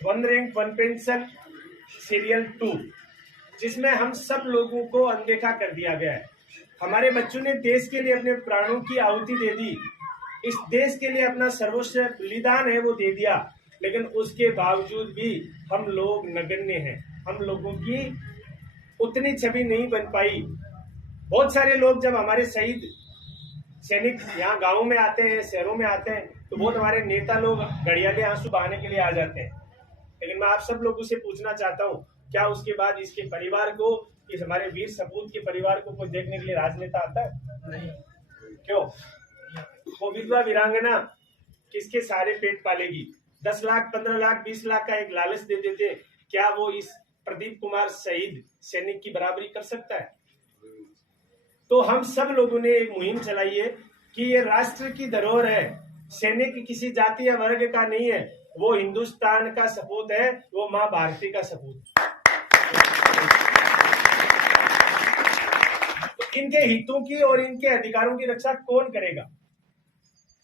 One rank one pension serial 2, जिसमें हम सब लोगों को अनदेखा कर दिया गया है। हमारे बच्चों ने देश के लिए अपने प्राणों की आहुति दे दी, इस देश के लिए अपना सर्वोच्च बलिदान है वो दे दिया, लेकिन उसके बावजूद भी हम लोग नगण्य हैं। हम लोगों की उतनी छवि नहीं बन पाई। बहुत सारे लोग जब हमारे शहीद सैनिक यहाँ गाँव में आते हैं, शहरों में आते हैं, तो बहुत हमारे नेता लोग घड़ियाले आंसू बहाने के लिए आ जाते हैं। लेकिन मैं आप सब लोगों से पूछना चाहता हूँ, क्या उसके बाद इसके परिवार को, इस हमारे वीर सपूत के परिवार को कोई देखने के लिए राजनेता आता है? नहीं। क्यों? वो विधवा वीरांगना किसके सारे पेट पालेगी? 10 लाख, 15 लाख, 20 लाख का एक लालच दे देते, क्या वो इस प्रदीप कुमार शहीद सैनिक की बराबरी कर सकता है? तो हम सब लोगों ने एक मुहिम चलाई है कि ये राष्ट्र की धरोहर है, सैनिक किसी जाति या वर्ग का नहीं है, वो हिंदुस्तान का सपूत है, वो माँ भारती का सपूत। तो इनके हितों की और इनके अधिकारों की रक्षा कौन करेगा?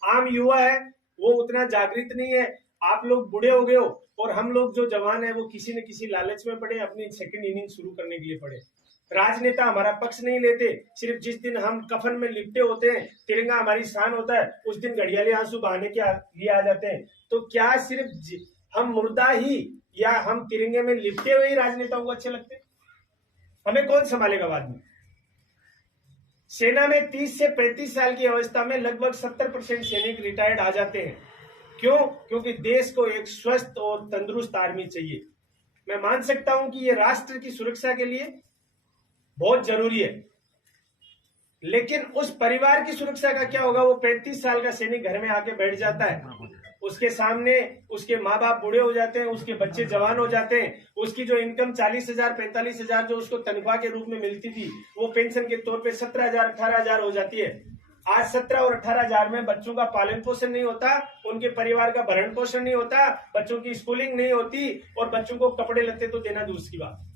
आम युवा है, वो उतना जागृत नहीं है। आप लोग बूढ़े हो गए हो और हम लोग जो जवान है वो किसी न किसी लालच में पड़े, अपनी सेकंड इनिंग शुरू करने के लिए पड़े। राजनेता हमारा पक्ष नहीं लेते। सिर्फ जिस दिन हम कफन में लिपटे होते हैं, तिरंगा हमारी शान होता है, उस दिन घड़ियाली आंसू बहाने के लिए आ जाते हैं। तो क्या सिर्फ हम मुर्दा ही या हम तिरंगे में लिपटे हुए ही राजनेताओं को अच्छे लगते? हमें कौन संभालेगा बाद में? सेना में 30 से 35 साल की अवस्था में लगभग 70% सैनिक रिटायर्ड आ जाते हैं। क्यों? क्योंकि देश को एक स्वस्थ और तंदुरुस्त आर्मी चाहिए। मैं मान सकता हूं कि ये राष्ट्र की सुरक्षा के लिए बहुत जरूरी है, लेकिन उस परिवार की सुरक्षा का क्या होगा? वो 35 साल का सैनिक घर में आके बैठ जाता है, उसके सामने उसके माँ बाप बूढ़े हो जाते हैं, उसके बच्चे जवान हो जाते हैं, उसकी जो इनकम 40,000 45,000 जो उसको तनख्वाह के रूप में मिलती थी, वो पेंशन के तौर पे 17,000 18,000 हो जाती है। आज 17 और 18,000 में बच्चों का पालन पोषण नहीं होता, उनके परिवार का भरण पोषण नहीं होता, बच्चों की स्कूलिंग नहीं होती और बच्चों को कपड़े लत्ते तो देना दूर की बात।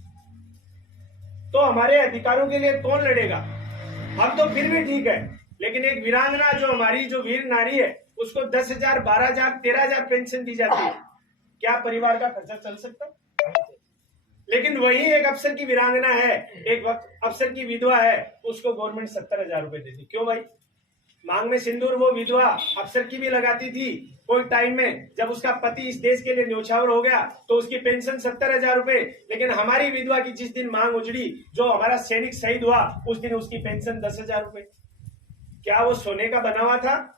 तो हमारे अधिकारों के लिए कौन लड़ेगा? हम तो फिर भी ठीक है, लेकिन एक वीरांगना जो हमारी जो वीर नारी है, उसको 10,000 12,000 13,000 पेंशन दी जाती है। क्या परिवार का खर्चा चल सकता? लेकिन वही एक अफसर की वीरांगना है, एक अफसर की विधवा है, उसको गवर्नमेंट 70,000 रुपए देती। क्यों भाई? मांग में सिंदूर वो विधवा अफसर की भी लगाती थी कोई टाइम में, जब उसका पति इस देश के लिए न्योछावर हो गया तो उसकी पेंशन 70,000 रुपए। लेकिन हमारी विधवा की जिस दिन मांग उजड़ी, जो हमारा सैनिक शहीद हुआ, उस दिन उसकी पेंशन 10,000 रुपए। क्या वो सोने का बना हुआ था?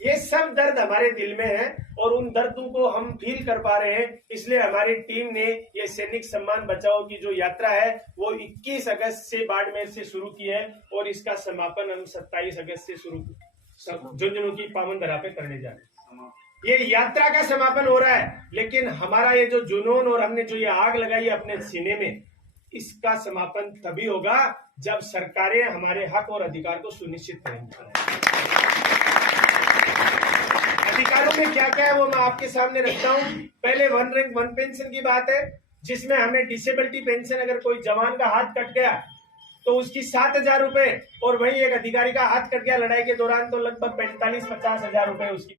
ये सब दर्द हमारे दिल में है और उन दर्दों को हम फील कर पा रहे हैं। इसलिए हमारी टीम ने ये सैनिक सम्मान बचाओ की जो यात्रा है वो 21 अगस्त से बाड़मेर से शुरू की है और इसका समापन हम 27 अगस्त से शुरू झुंझुनू की पावन धरा पे करने जा रहे हैं। ये यात्रा का समापन हो रहा है, लेकिन हमारा ये जो जुनून और हमने जो ये आग लगाई अपने सीने में, इसका समापन तभी होगा जब सरकारें हमारे हक और अधिकार को सुनिश्चित करेंगी। अधिकारों में क्या क्या है वो मैं आपके सामने रखता हूं। पहले वन रैंक वन पेंशन की बात है, जिसमें हमें डिसेबिलिटी पेंशन, अगर कोई जवान का हाथ कट गया तो उसकी 7,000 रुपए, और वहीं एक अधिकारी का हाथ कट गया लड़ाई के दौरान तो लगभग 45-50,000 रुपए उसकी।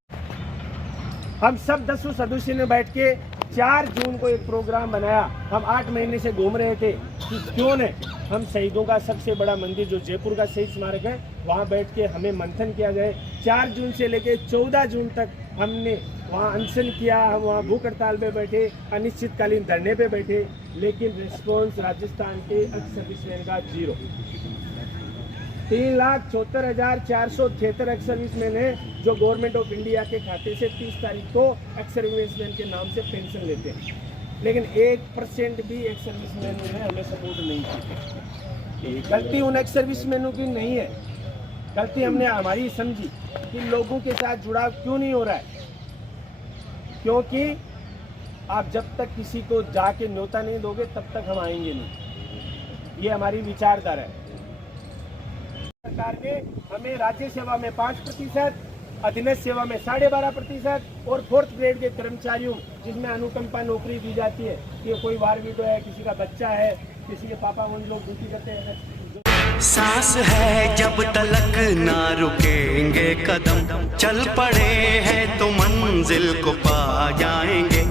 हम सब 10 सदस्य ने बैठ के 4 जून को एक प्रोग्राम बनाया। हम 8 महीने से घूम रहे थे कि क्यों न हम शहीदों का सबसे बड़ा मंदिर जो जयपुर का शहीद स्मारक है, वहाँ बैठ के हमें मंथन किया जाए। 4 जून से लेके 14 जून तक हमने वहाँ अनशन किया, हम वहाँ भूख हड़ताल पे बैठे, अनिश्चितकालीन धरने पे बैठे, लेकिन रिस्पॉन्स राजस्थान के एक्स सर्विसमैन का 0। 3,74,473 एक्स सर्विसमैन है जो गवर्नमेंट ऑफ इंडिया के खाते से 30 तारीख को एक्स सर्विसमैन के नाम से पेंशन लेते हैं, लेकिन 1% भी एक्स सर्विसमैन ने हमें सपोर्ट नहीं की। गलती उन एक्स सर्विसमैनों की नहीं है, गलती हमने हमारी समझी कि लोगों के साथ जुड़ाव क्यों नहीं हो रहा है। क्योंकि आप जब तक किसी को जाके न्योता नहीं दोगे तब तक हम आएंगे नहीं। ये हमारी विचारधारा है। सरकार ने हमें राज्य सेवा में 5%, अधीनस्थ सेवा में 12.5% और 4th ग्रेड के कर्मचारियों जिसमें अनुकंपा नौकरी दी जाती है कि कोई वार विडो है, किसी का बच्चा है, किसी के पापा उन लोग ड्यूटी करते हैं। सांस है जब तलक ना रुकेंगे कदम, चल पड़े हैं तो मंजिल को पा जाएंगे।